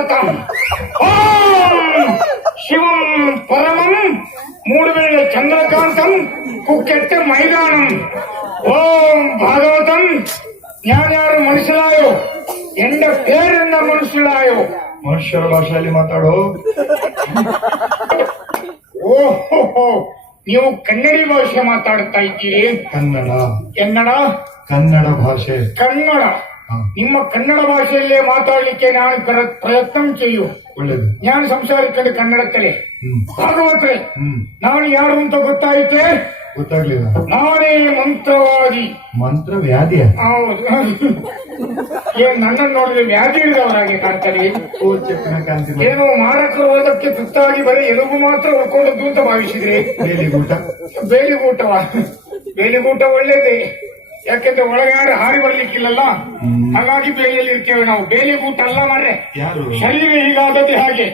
ಕುಳಿಕಿ ತಕಾತಾಂ ಓಂ ಶಿವಂ ಪರಮಂ ಮೂಡುವೇಳೆ ಚಂದ್ರಕಾಂತಂ కుక్కెట్టే మైదానం ఓం భాగవతం జ్ఞానారు మనుషులాయో ఎండ పేరెండ మనుషులాయో ಮನುಷ್ಯರ ಭಾಷೆಯಲ್ಲಿ ಮಾತಾಡೋ ಓಹೋ ನೀವು ಕನ್ನಡಿ ಭಾಷೆ ಮಾತಾಡ್ತಾ ಇದ್ದೀರಿ ಕನ್ನಡ ಕನ್ನಡ ಕನ್ನಡ ಭಾಷೆ ಕನ್ನಡ ಹಾ, ನಿಮ್ಮ ಕನ್ನಡ ಭಾಷೆಯಲ್ಲೇ ಮಾತಾಡಲಿಕ್ಕೆ ನಾನು ಪ್ರಯತ್ನ ಚೆಯ್ಯು ಒಳ್ಳೇದು. ನಾನು ಸಂಸಾರಕ್ಕೆ ಕನ್ನಡತ್ತಲೇ. ಭಾಗವತರೆ. ನಾನು ಯಾರು ಅಂತ ಗೊತ್ತಾಯಿತೆ? ಗೊತ್ತಾಗ್ಲಿಲ್ಲ. ನಾನೇ ಮಂತ್ರವಾಗಿ ಮಂತ್ರ ವ್ಯಾಧಿ ಹೌದು. ಏನ್ ನನ್ನನ್ನು ನೋಡಿದ್ರೆ ವ್ಯಾಧಿ ಹಿಡಿದವರಾಗಿ ಕಾಣ್ತಾರೆ ಏನು ಮಾರಕ ಹೋದಕ್ಕೆ ತುತ್ತಾಗಿ ಬರೀ ಎಲುಬು ಮಾತ್ರ ಉಳ್ಕೊಂಡದ್ದು ಅಂತ ಭಾವಿಸಿದ್ರಿ? ಬೇಲಿಗೂಟ. ಬೇಲಿಗೂಟವಾ? ಬೇಲಿಗೂಟ ಒಳ್ಳೇದೇ. ಯಾಕೆಂದ್ರೆ ಒಳಗೆ ಯಾರು ಹಾರಿ ಬರ್ಲಿಕ್ಕಿಲ್ಲಲ್ಲ? ಹಾಗಾಗಿ ಬೇಲಿಯಲ್ಲಿ ಇರ್ತೇವೆ ನಾವು. ಬೇಲಿಗೂಟ ಅಲ್ಲ ಮಾರ್ರೆ. ಶರೀರ ಹೀಗಾದದ್ದು ಹಾಗೆ.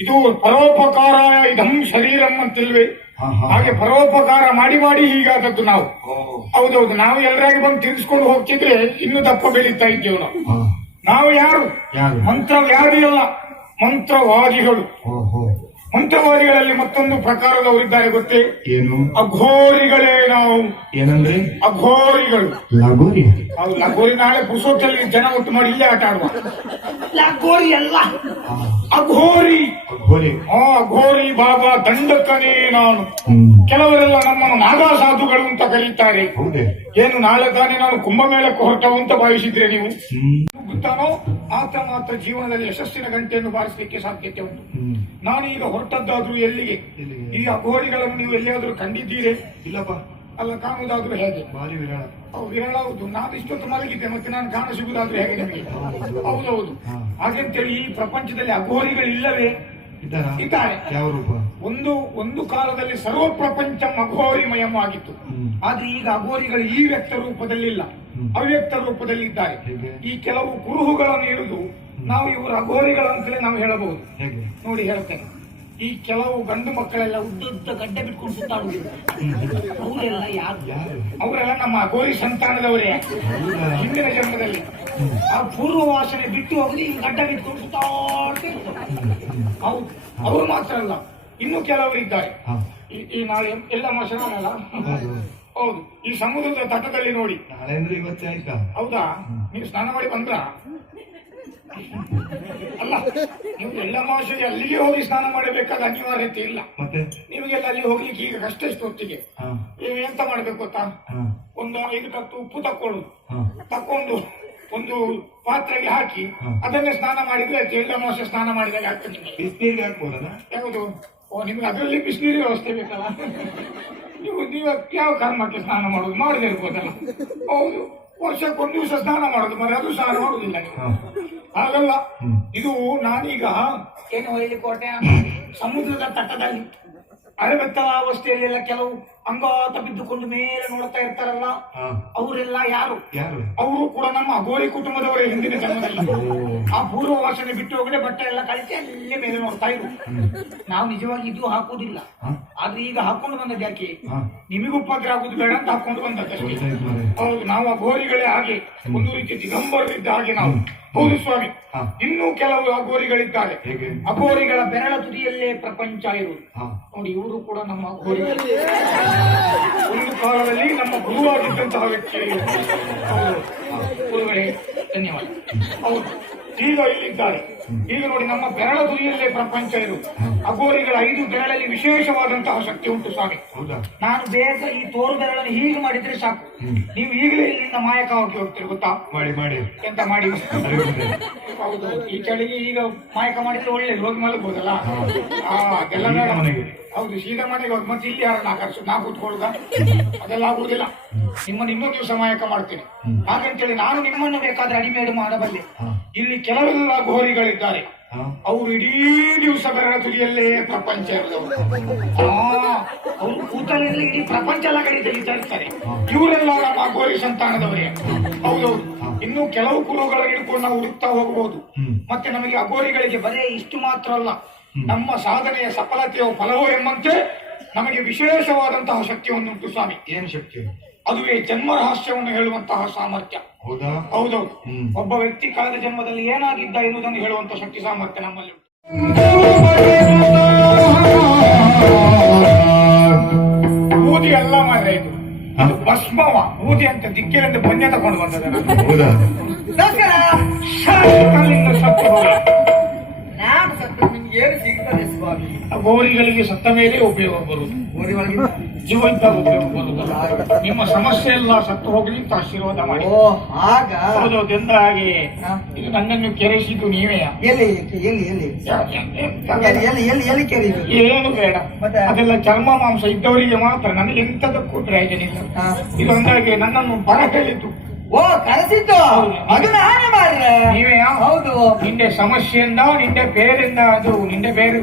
ಇದು ಪರೋಪಕಾರ ಇದಂ ಶರೀರಂ ಅಂತಿಲ್ವೇ? ಹಾಗೆ ಪರೋಪಕಾರ ಮಾಡಿ ಮಾಡಿ ಹೀಗಾದದ್ದು ನಾವು. ಹೌದೌದು. ನಾವು ಎಲ್ಲರಾಗಿ ಬಂದು ತಿರ್ಸ್ಕೊಂಡು ಹೋಗ್ತಿದ್ರೆ ಇನ್ನೂ ದಪ್ಪ ಬೆಳೀತಾ ಇದ್ದೇವೆ ನಾವು. ನಾವು ಯಾರು? ಮಂತ್ರ ವ್ಯಾಧಿ ಅಲ್ಲ ಮಂತ್ರವಾದಿಗಳು ಓಹೋ ಮಂತ್ರವಾದಿಗಳಲ್ಲಿ ಮತ್ತೊಂದು ಪ್ರಕಾರದವರಿದ್ದಾರೆ ಗೊತ್ತೇ? ಏನು? ಅಘೋರಿಗಳೇ ನಾವು. ಏನಂದ್ರೆ? ಅಘೋರಿಗಳು. ಲಗೋರಿ ಹೌದು ಲಗೋರಿ ನಾಳೆ ಪುರುಷೋತ್ತಲ್ಲಿ ಜನ ಒಟ್ಟು ಮಾಡಿ ಇಲ್ಲೇ ಆಟ ಆಡುವ. ಲಗೋರಿ ಅಲ್ಲ. ಅಘೋರಿ. ಅಘೋರಿ. ಆ ಅಘೋರಿ ಬಾಬಾ ದಂಡಕನೇ ನಾನು. ಕೆಲವರೆಲ್ಲ ನಮ್ಮನ್ನು ನಾಗಾ ಸಾಧುಗಳು ಅಂತ ಕರೀತಾರೆ. ಹೌದೇ. ಏನು ನಾಳೆ ತಾನೇ ನಾನು ಕುಂಭಮೇಳಕ್ಕೆ ಹೊರಟವು ಅಂತ ಭಾವಿಸಿದ್ರೆ ನೀವು? ಗೊತ್ತಾನೋ ಆತ ಮಾತ್ರ ಜೀವನದಲ್ಲಿ ಯಶಸ್ಸಿನ ಗಂಟೆಯನ್ನು ಬಾರಿಸಲಿಕ್ಕೆ ಸಾಧ್ಯತೆ ಉಂಟು. ನಾನು ಈಗ ಹೊರಟದ್ದಾದ್ರೂ ಎಲ್ಲಿಗೆ? ಈ ಅಘೋರಿಗಳನ್ನು ನೀವು ಎಲ್ಲಿಯಾದ್ರೂ ಕಂಡಿದ್ದೀರಿ? ಇಲ್ಲಪ್ಪ. ಅಲ್ಲ ಕಾಣುವುದಾದ್ರೂ ಹೇಗೆ? ಭಾರಿ ವಿರಳ. ವಿರಳ ಹೌದು. ನಾನು ಇಷ್ಟೊತ್ತು ಮಲಗಿದ್ದೆ ಮತ್ತೆ ನಾನು ಕಾಣ ಸಿಗುವುದಾದ್ರೂ ಹೇಗೆ ನಿಮಗೆ? ಹೌದೌದು ಹಾಗೆಂತೇಳಿ ಈ ಪ್ರಪಂಚದಲ್ಲಿ ಅಘೋರಿಗಳಿಲ್ಲವೇ? ಇಲ್ಲವೇ ಇದ್ದಾರೆ. ಯಾವ ರೂಪ? ಒಂದು ಒಂದು ಕಾಲದಲ್ಲಿ ಸರ್ವ ಪ್ರಪಂಚ ಅಘೋರಿಮಯವಾಗಿತ್ತು ಆದ್ರೆ ಈಗ ಅಘೋರಿಗಳು ಈ ವ್ಯಕ್ತ ರೂಪದಲ್ಲಿ ಇಲ್ಲ ಅವ್ಯಕ್ತ ರೂಪದಲ್ಲಿ ಇದ್ದಾರೆ ಈ ಕೆಲವು ಕುರುಹುಗಳನ್ನು ಹಿಡಿದು ನಾವು ಇವರು ಅಘೋರಿಗಳಂತಲೇ ನಾವು ಹೇಳಬಹುದು. ನೋಡಿ ಹೇಳ್ತೇನೆ. ಈ ಕೆಲವು ಗಂಡು ಮಕ್ಕಳೆಲ್ಲ ಉದ್ದುದ್ದ ಗಡ್ಡೆ ಬಿಟ್ಕೊಂಡು ಸುತ್ತಾಡುವುದಿಲ್ಲ ಅವರೆಲ್ಲ ಯಾರು? ಅವರೆಲ್ಲ ನಮ್ಮ ಅಘೋರಿ ಸಂತಾನದವರೇ. ಹಿಂದಿನ ಜನ್ಮದಲ್ಲಿ. ಆ ಪೂರ್ವ ವಾಸನೆ ಬಿಟ್ಟು ಹೋಗಲಿ ಈ ಗಡ್ಡ ಬಿಟ್ಕೊಂಡು ಸುತ್ತಾಡ್ತಾ ಇರ್ತಾರೆ. ಹೌದು ಅವರು ಮಾತ್ರ ಅಲ್ಲ. ಇನ್ನು ಕೆಲವರು ಇದ್ದಾರೆ. ಈ- ನಾಳೆ ಎಲ್ಲ ಮಸರಲ್ಲ ಹೌದು. ಈ ಸಮುದ್ರದ ತಟದಲ್ಲಿ ನೋಡಿ. ನಾಳೆ ಅಂದ್ರೆ ಇವತ್ತೇ ಆಯ್ತಾ? ಹೌದಾ? ನೀವು ಸ್ನಾನ ಮಾಡಿ ಬಂದ್ರ? ಅಲ್ಲ ನೀವು ಎಲ್ಲ ಅಲ್ಲಿಗೆ ಹೋಗಿ ಸ್ನಾನ ಮಾಡಬೇಕಾದ ಅನಿವಾರ್ಯತೆ ಇಲ್ಲ. ಮತ್ತೆ? ನಿಮಗೆಲ್ಲ ಅಲ್ಲಿ ಹೋಗ್ಲಿಕ್ಕೆ ಈಗ ಕಷ್ಟ ಎಷ್ಟು ಹೊತ್ತಿಗೆ? ನೀವು ಎಂತ ಮಾಡ್ಬೇಕು ಗೊತ್ತಾ? ಒಂದು ಐದು ಕತ್ತು ಉಪ್ಪು ತಕ್ಕೊಳ್ಳು ತಕ್ಕೊಂಡು ತಕೊಂಡು ಒಂದು ಪಾತ್ರೆಗೆ ಹಾಕಿ. ಅದನ್ನೇ ಸ್ನಾನ ಮಾಡಿದ್ರೆ. ಎಲ್ಲ ಮಾಸ ಸ್ನಾನ ಮಾಡಿದಾಗ ಆಗ್ತದೆ. ಯಾವುದು? ಓ ನಿಮ್ಗೆ ಅದರಲ್ಲಿ ಬಿಸಿನೀರು ವ್ಯವಸ್ಥೆ ಬೇಕಲ್ಲ? ನೀವು ನೀವು ಯಾವ ಕರ್ಮಕ್ಕೆ ಸ್ನಾನ ಮಾಡೋದು? ಮಾಡದೇ ಇರ್ಬೋದಲ್ಲ. ಹೌದು ವರ್ಷಕ್ಕೊಂದು ದಿವಸ ಸ್ನಾನ ಮಾಡೋದು ಮರ ಅದು ಸ್ನಾನ ಮಾಡುದಿಲ್ಲ ಹಾಗಲ್ಲ ಇದು ನಾನೀಗ ಏನು ಹೇಳಿ ಕೋಟೆ? ಸಮುದ್ರದ ತಟದಲ್ಲಿ ಅರೆಬೆತ್ತಲ ಅವಸ್ಥೆಯಲ್ಲೆಲ್ಲ ಕೆಲವು ಅಂಗಾತ ಬಿದ್ದುಕೊಂಡು ಮೇಲೆ ನೋಡ್ತಾ ಇರ್ತಾರಲ್ಲ ಅವರೆಲ್ಲ ಯಾರು ಯಾರು ಅವರು ಕೂಡ ನಮ್ಮ ಅಗೋಳಿ ಕುಟುಂಬದವರೇ ಹಿಂದಿನ ಜನ್ಮದಲ್ಲಿ ಆ ಪೂರ್ವ ವಾಸನೆ ಬಿಟ್ಟು ಹೋಗದೆ ಬಟ್ಟೆ ಎಲ್ಲ ಕಳಿಸಿ ಅಲ್ಲೇ ಮೇಲೆ ನೋಡ್ತಾ ಇದ್ರು ನಾವು ನಿಜವಾಗಿ ಇದು ಹಾಕುವುದಿಲ್ಲ ಆದ್ರೆ ಈಗ ಹಾಕೊಂಡು ಬಂದದ್ದು ಯಾಕೆ ನಿಮಗೂ ಉಪದ್ರ ಆಗುದು ಬೇಡ ಅಂತ ಹಾಕೊಂಡು ಬಂದದ್ದು. ಹೌದು ನಾವು ಅಘೋರಿಗಳೇ ಹಾಗೆ ಒಂದು ರೀತಿ ದಿಗಂಬರದಿದ್ದ ಹಾಗೆ ನಾವು ಹೌದು ಸ್ವಾಮಿ ಇನ್ನೂ ಕೆಲವು ಅಘೋರಿಗಳಿದ್ದಾರೆ ಅಗೋರಿಗಳ ಅಘೋರಿಗಳ ಬೆರಳ ತುದಿಯಲ್ಲೇ ಪ್ರಪಂಚ ಇರುವುದು ನೋಡಿ ಇವರು ಕೂಡ ನಮ್ಮ ಅಘೋರಿಗಳು ಒಂದು ಕಾಲದಲ್ಲಿ ನಮ್ಮ ಗುರುವಾಗಿದ್ದಂತಹ ವ್ಯಕ್ತಿ. ಗುರುಗಳೇ ಧನ್ಯವಾದ. ಹೌದು. ಈಗ ಇಲ್ಲಿದ್ದಾರೆ. ಈಗ ನೋಡಿ ನಮ್ಮ ಬೆರಳ ತುದಿಯಲ್ಲೇ ಪ್ರಪಂಚ ಇರುವುದು ಅಗೋರಿಗಳ ಐದು ಬೆರಳಲ್ಲಿ ವಿಶೇಷವಾದಂತಹ ಶಕ್ತಿ ಉಂಟು ಸ್ವಾಮಿ. ಹೌದಾ? ನಾನು ಬೇಗ ಈ ತೋರು ಬೆರಳನ್ನು ಹೀಗೆ ಮಾಡಿದ್ರೆ ಸಾಕು. ನೀವು ಈಗಲೇ ಇಲ್ಲಿಂದ ಮಾಯಕವಾಗಿ ಹೋಗ್ತೀರಿ ಗೊತ್ತಾ? ಮಾಡಿ ಮಾಡಿ. ಎಂತ ಮಾಡಿ? ಹೌದು. ಈ ಚಳಿಗೆ ಈಗ ಮಾಯಕ ಮಾಡಿದ್ರೆ ಒಳ್ಳೇದು. ಹೋಗಿ ಮಲಗ್ಬೋದಲ್ಲ? ಆ ಅದೆಲ್ಲ. ಹೌದು ಸೀದಾ ಮನೆಗೆ ಹೋಗಿ ಮತ್ತೆ ಇಲ್ಲಿ ಯಾರು ನಾ ಕರ್ಸು ನಾ ಕೂತ್ಕೊಳ್ಳುದ? ಅದೆಲ್ಲ ಆಗುವುದಿಲ್ಲ ನಿಮ್ಮನ್ನು ಇನ್ನೊಂದು ದಿವಸ ಮಾಯಕ ಮಾಡ್ತೀನಿ. ಹಾಗಂತೇಳಿ ನಾನು ನಿಮ್ಮನ್ನು ಬೇಕಾದ್ರೆ ಅಡಿಮೇಡು ಮಾಡಬಲ್ಲೆ. ಇಲ್ಲಿ ಕೆಲವೆಲ್ಲ ಘೋರಿಗಳಿದ್ದಾರೆ ಅವರು ಇಡೀ ದಿವಸ ಬೆರಳ ತುದಿಯಲ್ಲೇ ಪ್ರಪಂಚ ಇರೋದವರು ಅವರು ಇಡೀ ಪ್ರಪಂಚ ಎಲ್ಲ ಕಡೆ ಇರ್ತಾರೆ. ಇವರೆಲ್ಲ ನಮ್ಮ ಗೋರಿ ಸಂತಾನದವರೇ. ಹೌದೌದು ಇನ್ನು ಕೆಲವು ಕುರುಗಳನ್ನು ಹಿಡ್ಕೊಂಡು ನಾವು ಹುಡುಕ್ತಾ ಹೋಗಬಹುದು ಮತ್ತೆ ನಮಗೆ ಅಗೋರಿಗಳಿಗೆ ಬರೇ ಇಷ್ಟು ಮಾತ್ರ ಅಲ್ಲ. ನಮ್ಮ ಸಾಧನೆಯ ಸಫಲತೆಯ ಫಲವೋ ಎಂಬಂತೆ ನಮಗೆ ವಿಶೇಷವಾದಂತಹ ಶಕ್ತಿ ಒಂದುಂಟು ಸ್ವಾಮಿ. ಏನು ಶಕ್ತಿ? ಅದುವೇ ಜನ್ಮ ರಹಸ್ಯವನ್ನು ಹೇಳುವಂತಹ ಸಾಮರ್ಥ್ಯ. ಹೌದಾ? ಹೌದೌದು ಒಬ್ಬ ವ್ಯಕ್ತಿ ಕಳೆದ ಜನ್ಮದಲ್ಲಿ ಏನಾಗಿದ್ದ ಎನ್ನುವುದನ್ನು ಹೇಳುವಂತಹ ಶಕ್ತಿ ಸಾಮರ್ಥ್ಯ ನಮ್ಮಲ್ಲಿ ಬೂದಿ ಊದಿ ಅಲ್ಲ ಮಾರ್ರೆ ಇದು. ಅದು ಭಸ್ಮವ. ಊದಿ ಅಂತ ದಿಕ್ಕಿನಿಂದ ಪುಣ್ಯ ತಗೊಂಡು ಬಂದದ ಹೌದಾ? ನಮಸ್ಕಾರ. ಏನು ಸಿಗ್ತದೆ ಸ್ವಾಮಿ? ಗೋರಿಗಳಿಗೆ ಸತ್ತ ಮೇಲೆ ಉಪಯೋಗ ಬರುವುದು. ಗೋರಿಗಳಿಗೆ ಜೀವಂತ ಉಪಯೋಗ ಬರುವುದಲ್ಲ ನಿಮ್ಮ ಸಮಸ್ಯೆ ಎಲ್ಲ ಸತ್ತು ಹೋಗಲಿ ಅಂತ ಆಶೀರ್ವಾದ ಮಾಡಿ. ಓ ಎಂದ ಹಾಗೆ? ಇದು ನನ್ನನ್ನು ಕೆರೆಸಿದ್ದು ನೀವೇ. ಎಲ್ಲಿ ಎಲ್ಲಿ ಎಲ್ಲಿ ಎಲ್ಲಿ? ಎಲ್ಲಿ ಎಲ್ಲಿ ಎಲ್ಲಿ ಏನು ಬೇಡ? ಅದೆಲ್ಲ ಚರ್ಮ ಮಾಂಸ ಇದ್ದವರಿಗೆ ಮಾತ್ರ. ನನಗೆ ಎಂತದ ಪ್ರಯೋಜನ ಇಲ್ಲ. ಇದು ಅಂದಾಗೆ ನನ್ನನ್ನು ಬರ ಹೇಳಿದ್ದು ಓ ಕರೆಸಿದ್ದು. ಅದು ನಾನೇ ಮಾಡ್ರೆ ನೀವೇ? ಹೌದು. ನಿಂದೆ ಸಮಸ್ಯೆಯಿಂದ ನಿಂದೆ ಬೇರಿಂದ ಅದು ನಿಂದೆ ಬೇರೆ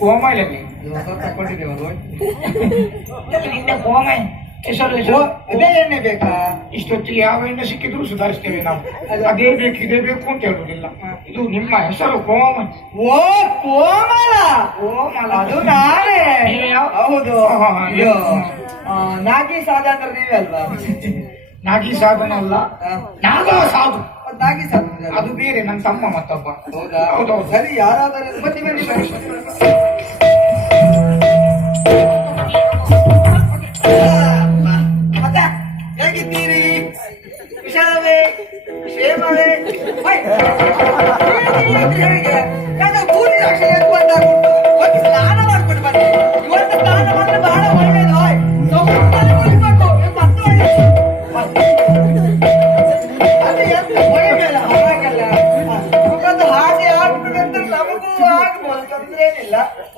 ಕೋಮಲಲ್ಲಿ. ನಿಂದೆ ಕೋಮ. ಹೆಸರು ಎಣ್ಣೆ ಬೇಕಾ? ಇಷ್ಟೊತ್ತಿಗೆ ಯಾವ ಎಣ್ಣೆ ಸಿಕ್ಕಿದ್ರು ಸುಧಾರಿಸ್ತೇವೆ ನಾವು. ಅದೇ. ಬೇಕು ಇದೇ ಬೇಕು ಅಂತ ಹೇಳುದಿಲ್ಲ ಇದು ನಿಮ್ಮ ಹೆಸರು ಕೋಮ. ಓ ಕೋಮಲ. ಕೋಮಲ. ಅದು ನಾನೇ. ಹೌದು. ನಾಗಿ ಸಾದ ನೀವೇ ಅಲ್ವಾ? ನಾಗಿ ಸಾಧನ ಅಲ್ಲ. ನಾಗ ಸಾಧು. ನಾಗಿ ಸಾದ ಅದು ಬೇರೆ ನನ್ನ ತಮ್ಮ ಮತ್ತೊಬ್ಬ. ಹೌದಾ? ಹೌದೌದು. ಸರಿ ಯಾರಾದರೂ ಬನ್ನಿ ಬನ್ನಿ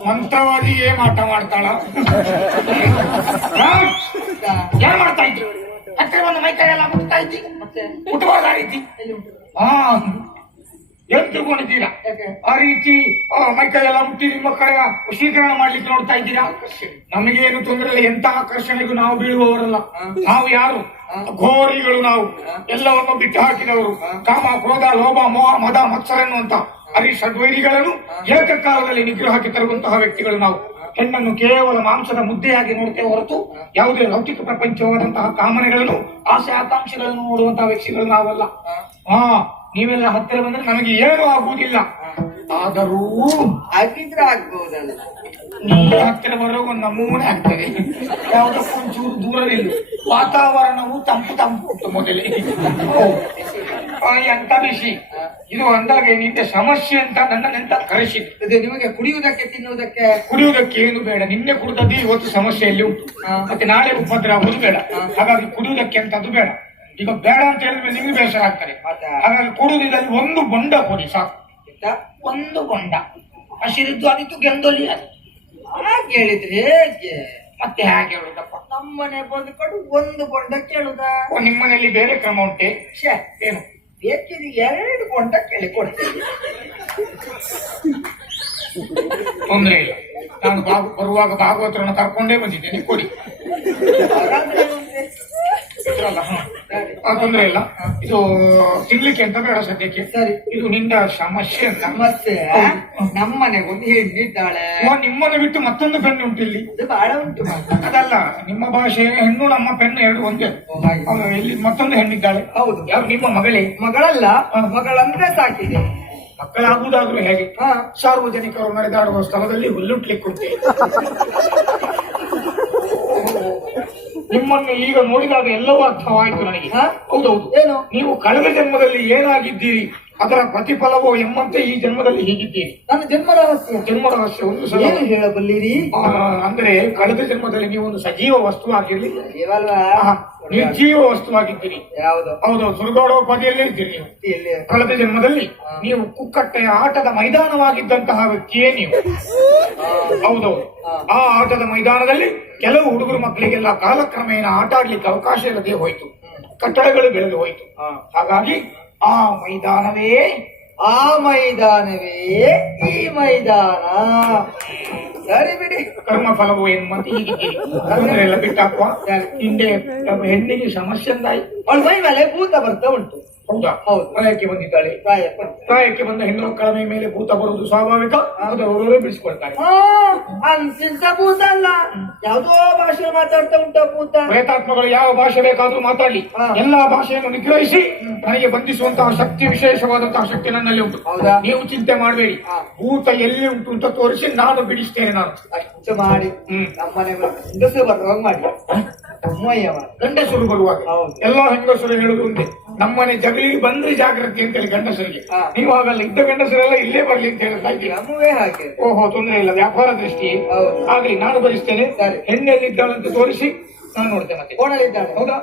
ಮಂತ್ರವಾದಿ ಏನ್ ಆಟ ಮಾಡ್ತಾಳ? ಏನ್ ಮಾಡ್ತಾ ಇದ್ರಿ ಹತ್ತಿರ ಒಂದು ಮೈ ಕೈ ಎಲ್ಲ ಮುಟ್ತಾ ಇದ್ದಿ? ಮತ್ತೆ? ಮುಟ್ಟಬಹುದಾಗಿದ್ದಿ ಹಾ. ಏನ್ ತಿಳ್ಕೊಂಡಿದ್ದೀರಾ ಯಾಕೆ? ಆ ರೀತಿ ಮೈ ಕೈ ಎಲ್ಲ ಮುಟ್ಟಿ ನಿಮ್ಮ ಕಡೆ ವಶೀಕರಣ ಮಾಡ್ಲಿಕ್ಕೆ ನೋಡ್ತಾ ಇದ್ದೀರಾ? ನಮಗೇನು ತೊಂದರೆ ಇಲ್ಲ ಎಂತ ಆಕರ್ಷಣೆಗೂ ನಾವು ಬೀಳುವವರಲ್ಲ. ನಾವು ಯಾರು? ಘೋರಿಗಳು ನಾವು. ಎಲ್ಲವನ್ನು ಬಿಟ್ಟು ಹಾಕಿದವರು. ಕಾಮ ಕ್ರೋಧ ಲೋಭ ಮೋಹ ಮದ ಮತ್ಸರ ಎನ್ನುವಂತ ಹರಿ ಷಡ್ವೈರಿಗಳನ್ನು ಏಕಕಾಲದಲ್ಲಿ ನಿಗ್ರಹಕ್ಕೆ ತರುವಂತಹ ವ್ಯಕ್ತಿಗಳು ನಾವು. ಹೆಣ್ಣನ್ನು ಕೇವಲ ಮಾಂಸದ ಮುದ್ದೆಯಾಗಿ ನೋಡ್ತೇವೆ ಹೊರತು ಯಾವುದೇ ಲೌಕಿಕ ಪ್ರಪಂಚವಾದಂತಹ ಕಾಮನೆಗಳನ್ನು ಆಸೆ ಆಕಾಂಕ್ಷೆಗಳನ್ನು ನೋಡುವಂತಹ ವ್ಯಕ್ತಿಗಳು ನಾವಲ್ಲ. ಹಾ ನೀವೆಲ್ಲ ಹತ್ತಿರ ಬಂದ್ರೆ ನಮಗೆ ಏನು ಆಗುವುದಿಲ್ಲ. ಆದರೂ ಆಗಿದ್ರೆ ಆಗ್ಬಹುದಲ್ಲ ನೀವು ಹತ್ತಿರ ಬರೋ ಒಂದು ನಮೂನೆ ಆಗ್ತದೆ. ಯಾವುದಕ್ಕೂ ಒಂಚೂರು ದೂರವಿಲ್ಲ. ವಾತಾವರಣವು ತಂಪು ತಂಪು ಉಂಟು ಮೊದಲೇ. ಎಂತ ಬಿಸಿ. ಇದು ಅಂದಾಗ ನಿಂದೆ ಸಮಸ್ಯೆ ಅಂತ ನನ್ನನ್ನೆಂತ ಕರೆಸಿದೆ ಅದೇ ನಿಮಗೆ ಕುಡಿಯುವುದಕ್ಕೆ ತಿನ್ನುವುದಕ್ಕೆ? ಕುಡಿಯುವುದಕ್ಕೆ ಏನು ಬೇಡ. ನಿನ್ನೆ ಕುಡಿದದ್ದು ಇವತ್ತು ಸಮಸ್ಯೆಯಲ್ಲಿ ಉಂಟು. ಮತ್ತೆ ನಾಳೆ ಉಪದ್ರ ಆಗುವುದು ಬೇಡ. ಹಾಗಾಗಿ ಕುಡಿಯುವುದಕ್ಕೆ ಅಂತ ಅದು ಬೇಡ. ಈಗ ಬೇಡ ಅಂತ ಹೇಳಿದ್ರೆ ನಿಮಗೆ ಬೇಸರ ಹಾಕ್ತಾರೆ ಮತ್ತೆ? ಹಾಗಾಗಿ ಕೊಡುವುದಿದ್ದಲ್ಲಿ ಒಂದು ಬೊಂಡ ಕೊಡಿ ಸಾಕು? ಒಂದು ಬೊಂಡ. ಹಸಿರಿದ್ದು ಅದಿತ್ತು ಗೆಂದೊಲಿ ಅದು ಹಾಗೆ ಹೇಳಿದ್ರೆ ಹೇಗೆ? ಮತ್ತೆ ಹೇಗೆ ಹೇಳುದಪ್ಪ. ನಮ್ಮನೆ ಬಂದು ಬಂದುಕೊಂಡು ಒಂದು ಗೊಂಡ ಕೇಳುದ? ನಿಮ್ಮನೆಯಲ್ಲಿ ಬೇರೆ ಕ್ರಮ ಉಂಟೆ? ಶ್ಯೆ, ಏನು? ಬೇಕಿದ್ರೆ ಎರಡು ಗೊಂಡ ಕೇಳಿ ಕೊಡ್ತೇನೆ ತೊಂದರೆ ಇಲ್ಲ. ನಾನು ಭಾಗ ಬರುವಾಗ ಭಾಗವತರನ್ನು ಕರ್ಕೊಂಡೇ ಬಂದಿದ್ದೇನೆ ಕೊಡಿ ಮುಂದೆ ಇದ್ರಲ್ಲ, ಹ. ಆ, ತೊಂದ್ರೆ ಇಲ್ಲ. ಇದು ತಿನ್ಲಿಕ್ಕೆ ಅಂತ ಬೇಡ ಸದ್ಯಕ್ಕೆ. ಸರಿ. ಇದು ನಿಂದ ಸಮಸ್ಯೆ ಅಂತ. ಸಮಸ್ಯೆ ನಮ್ಮನೆ ಒಂದು ಹೆಣ್ಣಿದ್ದಾಳೆ. ಓ ನಿಮ್ಮನ್ನು ಬಿಟ್ಟು ಮತ್ತೊಂದು ಪೆನ್ನು ಉಂಟು ಇಲ್ಲಿ. ಇದು ಬಹಳ ಉಂಟು ಮಾತ್ರ. ಅದಲ್ಲ ನಿಮ್ಮ ಭಾಷೆ ಹೆಣ್ಣು ನಮ್ಮ ಪೆನ್ನು ಎರಡು ಒಂದೇ. ಓ, ಹಾಗೆ. ಅವ್ನು ಇಲ್ಲಿ ಮತ್ತೊಂದು ಹೆಣ್ಣಿದ್ದಾಳೆ. ಹೌದು. ಯಾರು ನಿಮ್ಮ ಮಗಳೇ? ಮಗಳಲ್ಲ ಮಗಳಂದ್ರೆ ಸಾಕಿದೆ. ಮಕ್ಕಳಾಗುವುದಾದ್ರೂ ಹೇಗೆ? ಹಾ. ಸಾರ್ವಜನಿಕರು ನಡೆದಾಡುವ ಸ್ಥಳದಲ್ಲಿ ಹುಲ್ಲುಟ್ಲಿಕ್ಕುಂಟೆ. ನಿಮ್ಮನ್ನು ಈಗ ನೋಡಿದಾಗ ಎಲ್ಲವೂ ಅರ್ಥವಾಯಿತು ನನಗೆ? ಹೌದೌದು ಏನು? ನೀವು ಕಳೆದ ಜನ್ಮದಲ್ಲಿ ಏನಾಗಿದ್ದೀರಿ? ಅದರ ಪ್ರತಿಫಲವೋ ಎಂಬಂತೆ ಈ ಜನ್ಮದಲ್ಲಿ ಹೀಗಿದ್ದೀರಿ? ನನ್ನ ಜನ್ಮ ರಹಸ್ಯ. ಜನ್ಮ ರಹಸ್ಯ ಒಂದು ಸಲ ಏನು ಹೇಳಬಲ್ಲಿರಿ? ಆ, ಅಂದ್ರೆ ಕಳೆದ ಜನ್ಮದಲ್ಲಿ ನೀವು ಒಂದು ಸಜೀವ ವಸ್ತುವಾಗಿರ್ಲಿಲ್ಲ? ದೇವಲ್ವಾ? ಆಹಾ, ನಿರ್ಜೀವ ವಸ್ತುವಾಗಿದ್ದೀರಿ. ಹೌದು ಹೌದೌದು ಸುರುಗಾಡೋಪಾದಿಯಲ್ಲೇ ಇದ್ದೀರಿ ನೀವು. ಎಲ್ಲಿ? ಕಳೆದ ಜನ್ಮದಲ್ಲಿ ನೀವು ಕುಕ್ಕಟ್ಟೆಯ ಆಟದ ಮೈದಾನವಾಗಿದ್ದಂತಹ ವ್ಯಕ್ತಿಯೇ ನೀವು. ಹೌದೌದು ಆ ಆಟದ ಮೈದಾನದಲ್ಲಿ ಕೆಲವು ಹುಡುಗರು ಮಕ್ಕಳಿಗೆಲ್ಲ ಕಾಲಕ್ರಮೇಣ ಆಟ ಆಡ್ಲಿಕ್ಕೆ ಅವಕಾಶ ಇಲ್ಲದೆ ಹೋಯ್ತು. ಕಟ್ಟಡಗಳು ಬೆಳೆದು ಹೋಯ್ತು. ಹಾಗಾಗಿ ಆ ಮೈದಾನವೇ ಆ ಮೈದಾನವೇ ಈ ಮೈದಾನ. ಸರಿ ಬಿಡಿ. ಕರ್ಮ ಫಲವು ಹೀಗಿದ್ದೀರಿ ತೊಂದ್ರೆ ಎಲ್ಲ ಬಿಟ್ಟಾಕುವ. ಹಿಂದೆ ಹೆಣ್ಣಿಗೆ ಸಮಸ್ಯೆ ಅಂದಾಯ್ತು. ಅವಳ ಮೈ ಮೇಲೆ ಭೂತ ಬರ್ತಾ ಉಂಟು. ಹೌದಾ? ಹೌದು. ಪ್ರಾಯಕ್ಕೆ ಬಂದಿದ್ದಾಳೆ. ಪ್ರಾಯಕ್ಕೆ ಬಂದ ಹೆಣ್ಣು ಮಕ್ಕಳ ಮೇಲೆ ಭೂತ ಬರುವುದು ಸ್ವಾಭಾವಿಕ? ಅವರವರೇ ಬಿಡಿಸಿಕೊಳ್ತಾರೆ. ಭೂತ ಅಲ್ಲ. ಯಾವುದೋ ಭಾಷೆ ಮಾತಾಡ್ತಾ ಉಂಟ ಭೂತ. ಪ್ರೇತಾತ್ಮಗಳು ಯಾವ ಭಾಷೆ ಬೇಕಾದ್ರೂ ಮಾತಾಡ್ಲಿ. ಎಲ್ಲಾ ಭಾಷೆಯನ್ನು ನಿಗ್ರಹಿಸಿ ನನಗೆ ಬಂಧಿಸುವಂತಹ ಶಕ್ತಿ ವಿಶೇಷವಾದಂತಹ ಶಕ್ತಿ ನನ್ನಲ್ಲಿ ಉಂಟು. ಹೌದಾ? ನೀವು ಚಿಂತೆ ಮಾಡಬೇಡಿ. ಭೂತ ಎಲ್ಲಿ ಉಂಟು ಅಂತ ತೋರಿಸಿ ನಾನು ಬಿಡಿಸ್ತೇನೆ ನಾನು. ಅಷ್ಟು ಮಾಡಿ. ಹ್ಮ್. ನಮ್ಮನೆ ಹೆಂಗಸರು ಬರುವಾಗ ಮಾಡಿ. ಗಂಡಸರು ಬರುವಾಗ. ಹೌದು. ಎಲ್ಲಾ ಹೆಂಗಸರು ಹೇಳುದು ಒಂದೇ. ನಮ್ಮನೆ ಜಗಲಿ ಬಂದ್ರೆ ಜಾಗೃತಿ ಅಂತ ಹೇಳಿ ಗಂಡಸರಿಗೆ. ನೀವು ಹೋಗಲ್ಲ ಇದ್ದ ಗಂಡಸರೆಲ್ಲ ಇಲ್ಲೇ ಬರ್ಲಿ ಅಂತ ಹೇಳ್ತಾ ಇದ್ದೀರಾ ನಮ್ಮವೇ ಹಾಗೆ ಓಹೋ ತೊಂದರೆ ಇಲ್ಲ ವ್ಯಾಪಾರ ದೃಷ್ಟಿ. ಆಗ್ಲಿ ನಾನು ಬಯಸ್ತೇನೆ. ಹೆಣ್ಣೆಲ್ಲಿದ್ದಾಳಂತ ತೋರಿಸಿ ನಾನು ನೋಡ್ತೇನೆ ಮತ್ತೆ ಹೌದಾ?